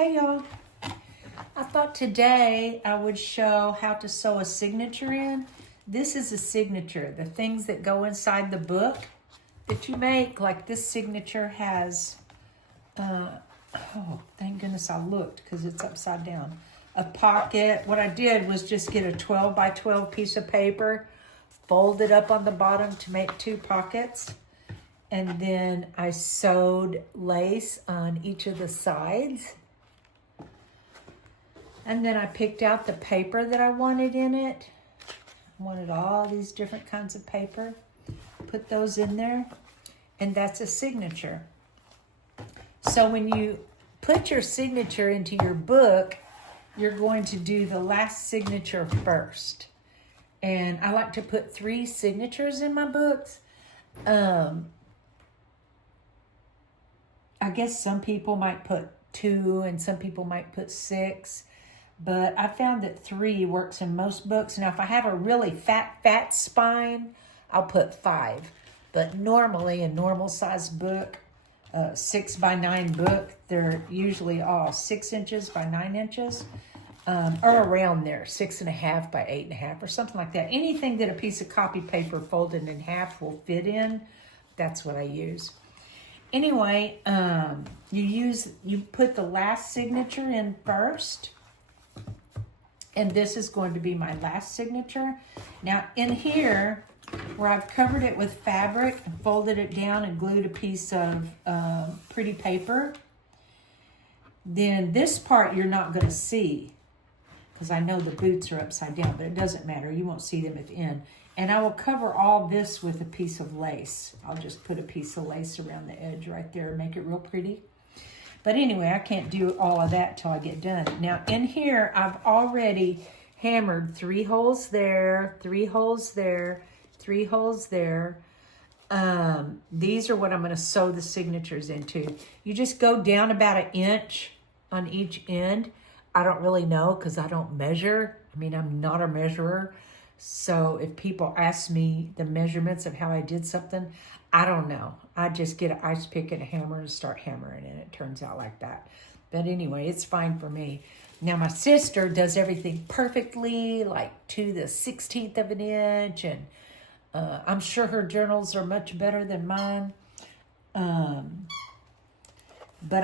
Hey y'all, I thought today I would show how to sew a signature in. This is a signature, the things that go inside the book that you make. Like this signature has, oh thank goodness I looked because it's upside down. A pocket. What I did was just get a 12 by 12 piece of paper, fold it up on the bottom to make two pockets. And then I sewed lace on each of the sides. And then I picked out the paper that I wanted in it. I wanted all these different kinds of paper. Put those in there. And that's a signature. So when you put your signature into your book, you're going to do the last signature first. And I like to put 3 signatures in my books. I guess some people might put 2 and some people might put 6. But I found that 3 works in most books. Now, if I have a really fat spine, I'll put 5. But normally, a normal-sized book, 6 by 9 book, they're usually all 6 inches by 9 inches, or around there, 6.5 by 8.5, or something like that. Anything that a piece of copy paper folded in half will fit in, that's what I use. Anyway, you put the last signature in first. And this is going to be my last signature. Now in here, where I've covered it with fabric and folded it down and glued a piece of pretty paper, then this part you're not going to see because I know the boots are upside down, but it doesn't matter. You won't see them at the end. And I will cover all this with a piece of lace. I'll just put a piece of lace around the edge right there and make it real pretty. But anyway, I can't do all of that till I get done. Now in here, I've already hammered 3 holes there, 3 holes there, 3 holes there. These are what I'm going to sew the signatures into. You just go down about 1 inch on each end. I don't really know because I don't measure. I mean, I'm not a measurer. So if people ask me the measurements of how I did something, I don't know. I just get an ice pick and a hammer and start hammering, and it turns out like that. But anyway, it's fine for me. Now, my sister does everything perfectly, like to the 16th of an inch, and I'm sure her journals are much better than mine. But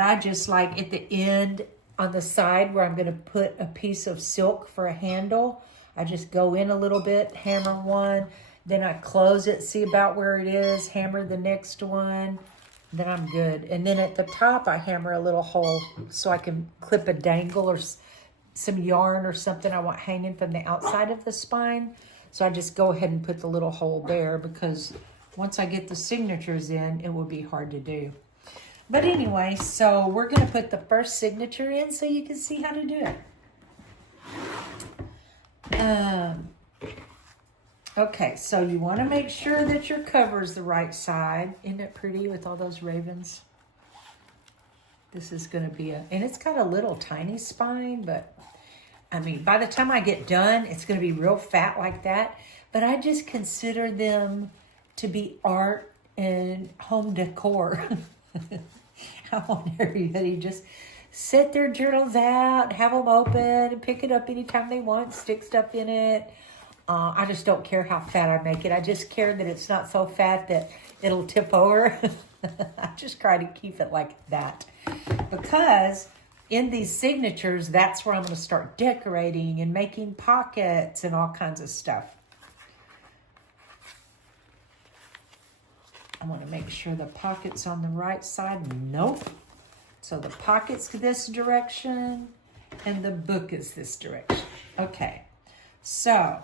I just like at the end on the side where I'm going to put a piece of silk for a handle, I just go in a little bit, hammer one, then I close it, see about where it is, hammer the next one, then I'm good. And then at the top, I hammer a little hole so I can clip a dangle or some yarn or something I want hanging from the outside of the spine. So I just go ahead and put the little hole there because once I get the signatures in, it will be hard to do. But anyway, so we're going to put the first signature in so you can see how to do it. Okay, so you want to make sure that your cover is the right side. Isn't it pretty with all those ravens? This is going to be and it's got a little tiny spine, but I mean, by the time I get done, it's going to be real fat like that. But I just consider them to be art and home decor. I want everybody just set their journals out, have them open, and pick it up anytime they want, stick stuff in it. I just don't care how fat I make it. I just care that it's not so fat that it'll tip over. I just try to keep it like that. Because in these signatures, that's where I'm going to start decorating and making pockets and all kinds of stuff. I want to make sure the pocket's on the right side. Nope. So the pocket's this direction and the book is this direction. Okay. So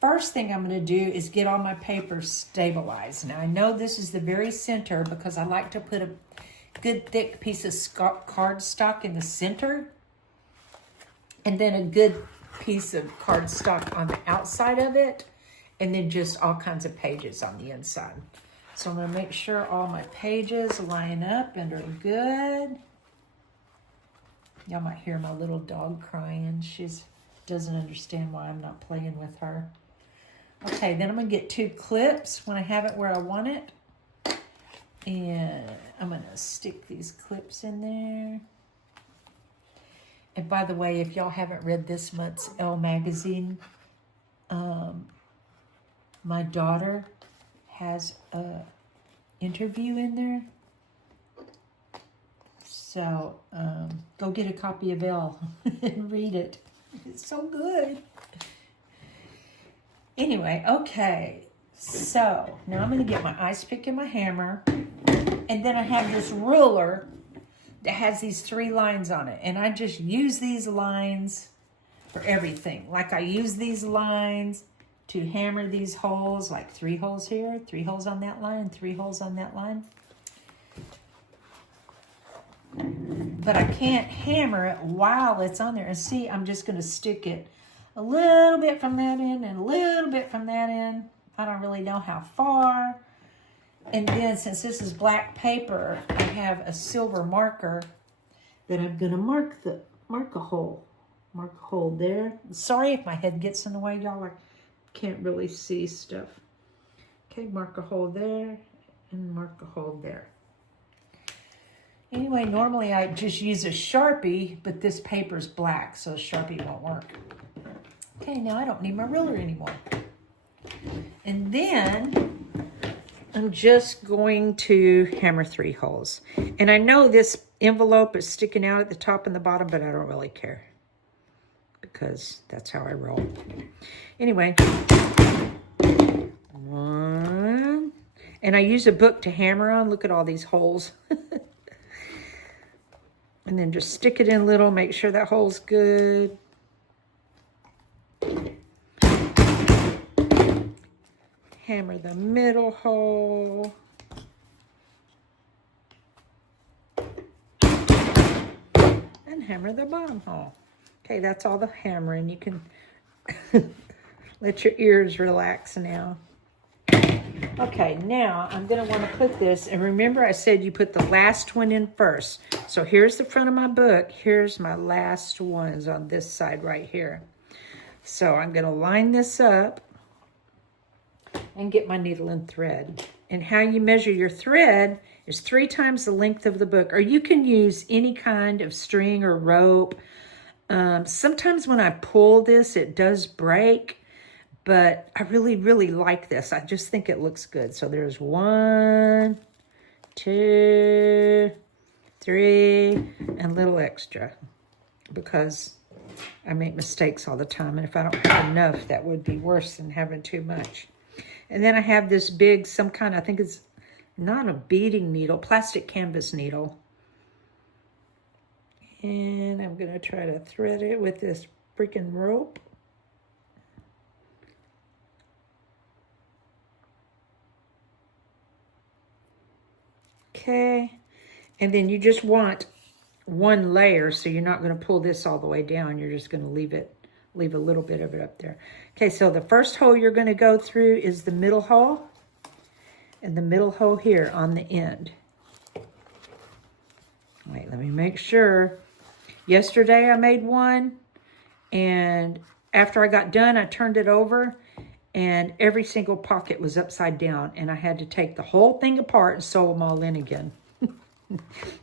first thing I'm going to do is get all my papers stabilized. Now I know this is the very center because I like to put a good thick piece of cardstock in the center and then a good piece of cardstock on the outside of it and then just all kinds of pages on the inside. So I'm going to make sure all my pages line up and are good. Y'all might hear my little dog crying. She doesn't understand why I'm not playing with her. Okay, then I'm going to get 2 clips when I have it where I want it. And I'm going to stick these clips in there. And by the way, if y'all haven't read this month's Elle magazine, my daughter has a interview in there. So go get a copy of Elle and read it. It's so good. Anyway, okay. So now I'm going to get my ice pick and my hammer. And then I have this ruler that has these 3 lines on it. And I just use these lines for everything. Like I use these lines to hammer these holes, like 3 holes here, 3 holes on that line, 3 holes on that line. But I can't hammer it while it's on there. And see, I'm just going to stick it a little bit from that end and a little bit from that end. I don't really know how far. And then since this is black paper, I have a silver marker that I'm going to mark a hole. Mark a hole there. Sorry if my head gets in the way, y'all. I can't really see stuff. Okay, mark a hole there and mark a hole there. Anyway, normally I just use a Sharpie, but this paper's black, so a Sharpie won't work. Okay, now I don't need my ruler anymore. And then I'm just going to hammer 3 holes. And I know this envelope is sticking out at the top and the bottom, but I don't really care because that's how I roll. Anyway, 1. And I use a book to hammer on. Look at all these holes. And then just stick it in little, make sure that hole's good. Hammer the middle hole. And hammer the bottom hole. Okay, that's all the hammering. You can let your ears relax now. Okay, now I'm going to want to put this, and remember I said you put the last one in first. So here's the front of my book. Here's my last ones on this side right here. So I'm going to line this up and get my needle and thread. And how you measure your thread is 3 times the length of the book, or you can use any kind of string or rope. Sometimes when I pull this, it does break. But I really, really like this. I just think it looks good. So there's 1, 2, 3, and a little extra. Because I make mistakes all the time. And if I don't have enough, that would be worse than having too much. And then I have this big, some kind, I think it's not a beading needle, plastic canvas needle. And I'm going to try to thread it with this freaking rope. Okay, and then you just want 1 layer, so you're not going to pull this all the way down. You're just going to leave a little bit of it up there. Okay, so the first hole you're going to go through is the middle hole, and the middle hole here on the end. Wait, let me make sure. Yesterday I made one, and after I got done, I turned it over, and every single pocket was upside down, and I had to take the whole thing apart and sew them all in again.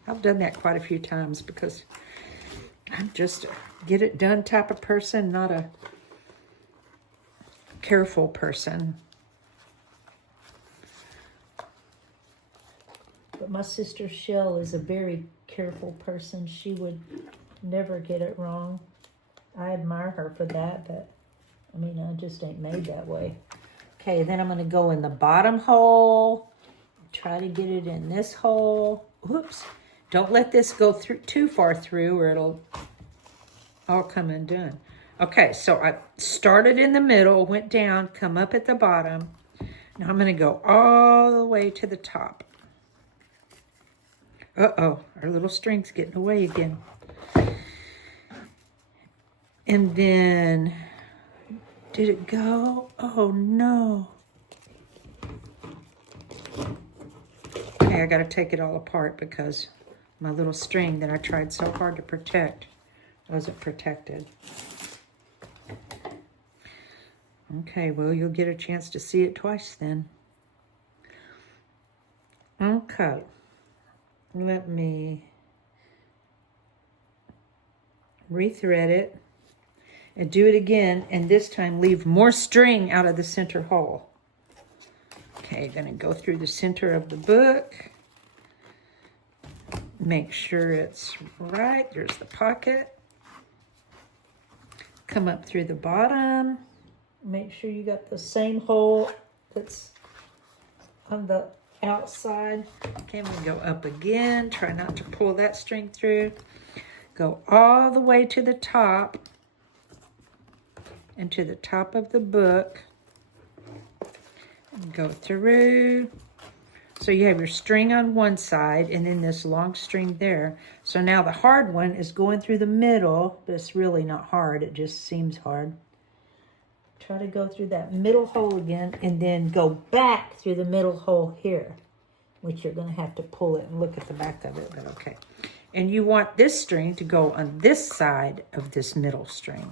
I've done that quite a few times because I'm just a get it done type of person, not a careful person. But my sister Shell is a very careful person. She would never get it wrong. I admire her for that, but I mean, I just ain't made that way. Okay, then I'm going to go in the bottom hole. Try to get it in this hole. Whoops. Don't let this go through too far through or it'll all come undone. Okay, so I started in the middle, went down, come up at the bottom. Now I'm going to go all the way to the top. Uh-oh, our little string's getting away again. And then... did it go? Oh, no. Okay, I got to take it all apart because my little string that I tried so hard to protect wasn't protected. Okay, well, you'll get a chance to see it twice then. Okay. Let me Rethread it. And do it again, and this time leave more string out of the center hole. Okay, gonna go through the center of the book. Make sure it's right. There's the pocket. Come up through the bottom. Make sure you got the same hole that's on the outside. Okay, we go up again. Try not to pull that string through. Go all the way to the top and to the top of the book. And go through. So you have your string on one side and then this long string there. So now the hard one is going through the middle, but it's really not hard. It just seems hard. Try to go through that middle hole again and then go back through the middle hole here, which you're going to have to pull it and look at the back of it, but okay. And you want this string to go on this side of this middle string.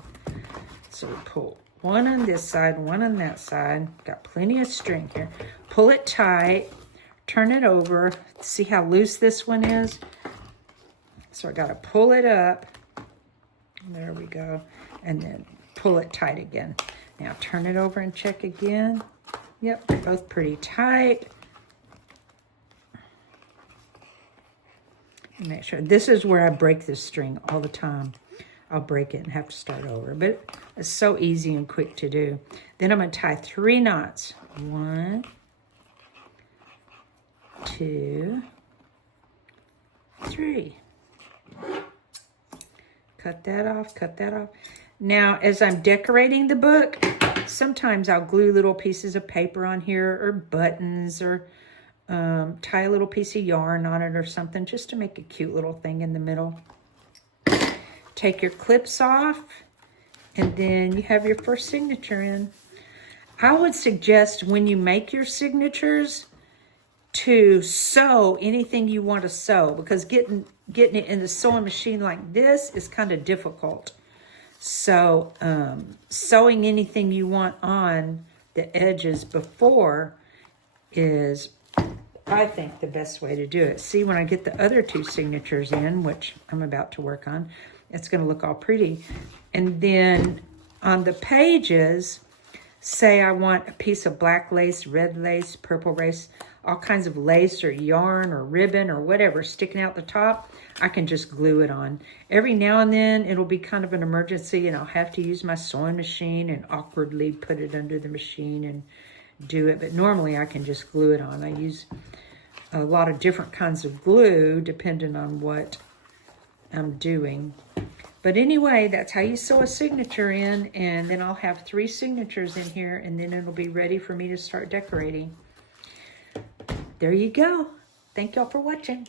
So we pull one on this side, one on that side. Got plenty of string here. Pull it tight. Turn it over. See how loose this one is? So I got to pull it up. There we go. And then pull it tight again. Now turn it over and check again. Yep, they're both pretty tight. Make sure. This is where I break this string all the time. I'll break it and have to start over. But it's so easy and quick to do. Then I'm going to tie 3 knots. 1, 2, 3. Cut that off, cut that off. Now, as I'm decorating the book, sometimes I'll glue little pieces of paper on here or buttons or tie a little piece of yarn on it or something just to make a cute little thing in the middle. Take your clips off and then you have your first signature in. I would suggest when you make your signatures to sew anything you want to sew, because getting it in the sewing machine like this is kind of difficult. So sewing anything you want on the edges before is, I think, the best way to do it. See, when I get the other 2 signatures in, which I'm about to work on, it's going to look all pretty. And then on the pages, say I want a piece of black lace, red lace, purple lace, all kinds of lace or yarn or ribbon or whatever sticking out the top, I can just glue it on. Every now and then it'll be kind of an emergency and I'll have to use my sewing machine and awkwardly put it under the machine and do it. But normally I can just glue it on. I use a lot of different kinds of glue depending on what I'm doing. But anyway, that's how you sew a signature in, and then I'll have 3 signatures in here, and then it'll be ready for me to start decorating. There you go. Thank y'all for watching.